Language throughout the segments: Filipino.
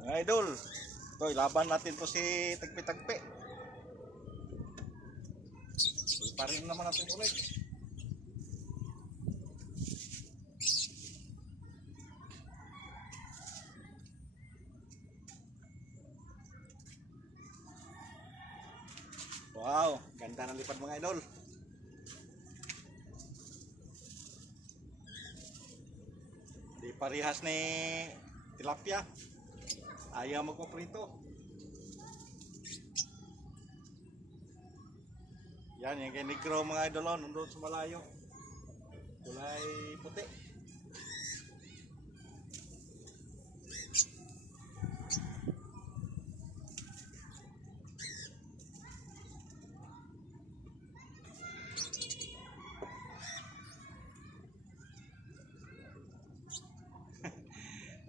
Mga idol, ito ilaban natin to si Tagpi-Tagpi. Parin naman natin ulit. Wow, ganda ng lipad mga idol. Di parihas ni tilapia. Ayaw magpaprito. Yan, yung kay negro mga idol, nandun sa malayo. Kulay puti.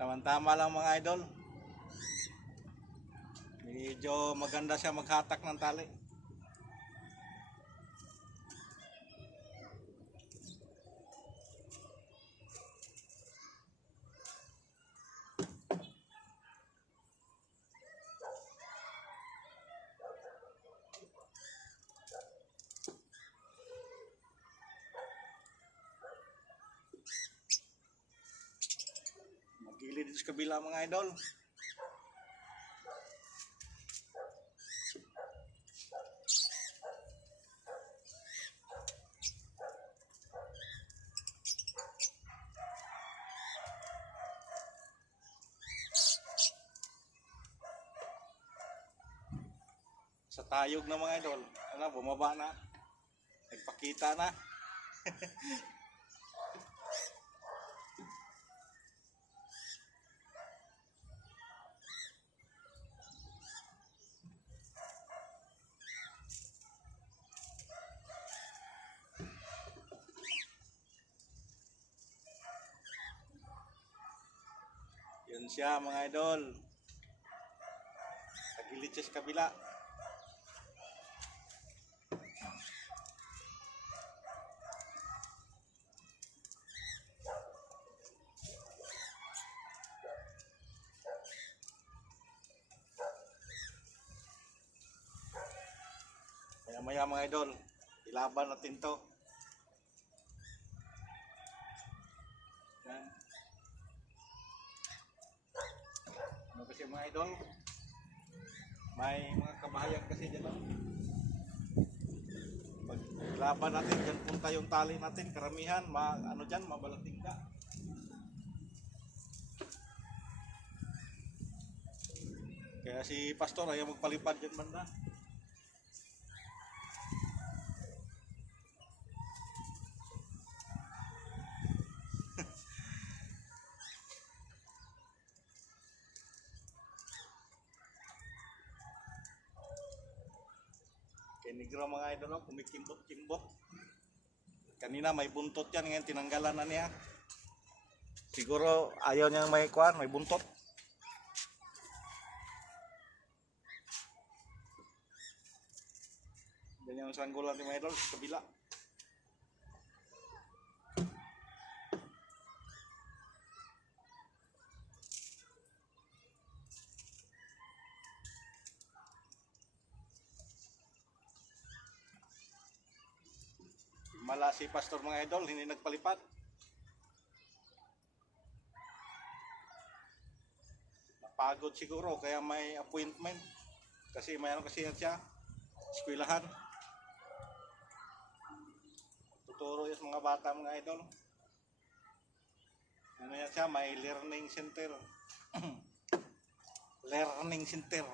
Tama-tama lang mga idol. Medyo maganda siya maghatak ng tali. Magilid dito sa kabila mga idol. Sa tayog na mga idol, ano, bumaba na. Nagpakita na. Yun siya mga idol. Nagilid siya sa kabila. Maya mga idol, ilaban natin to. Yan. Ano kasi mga idol, may mga kabahayan kasi dyan. Pag ilaban natin, dyan punta yung tali natin, karamihan, ano dyan, mabalating ka. Kaya si Pastor ayaw magpalipad dyan banda. Kay negro mga idol, kumikimbot-kimbot. Kanina may buntot yan, ngayon tinanggalan na niya. Siguro ayaw niyang may kuwan, may buntot. Ganyan yung sanggulan ni mga idol, sa kabila. Mala si Pastor mga idol, hindi nagpalipad. Napagod siguro, kaya may appointment. Kasi mayroon kasi yan siya, eskwelahan. Tuturo yung mga bata mga idol. Ano yan siya, may learning center. Learning center.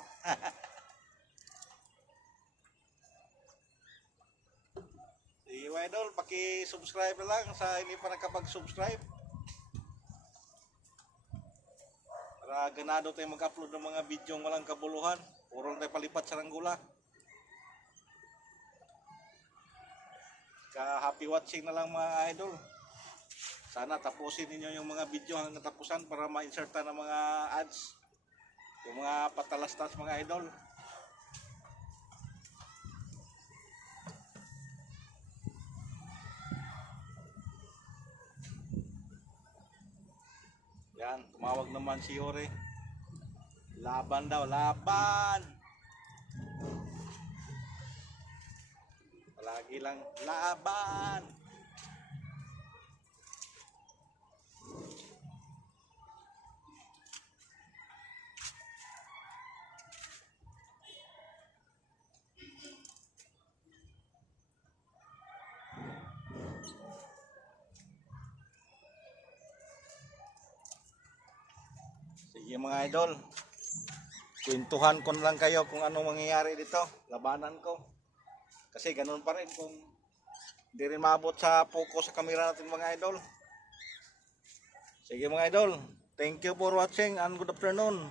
Sige mga idol, paki-subscribe na lang sa hindi pa nakapag-subscribe. Para ganado tayo mag-upload ng mga video walang kabuluhan. Puro tayo palipat sa ranggula. Happy watching na lang mga idol. Sana tapusin ninyo yung mga video hanggang tapusan para ma-insertan ng mga ads. Yung mga patalastas mga idol. Yan, tumawag naman si Yore. Laban daw, laban. Palagi lang laban. Sige mga idol, kwentuhan ko na lang kayo kung anong mangyayari dito. Labanan ko. Kasi ganun pa rin kung hindi rin maabot sa focus sa camera natin mga idol. Sige mga idol, thank you for watching and good afternoon.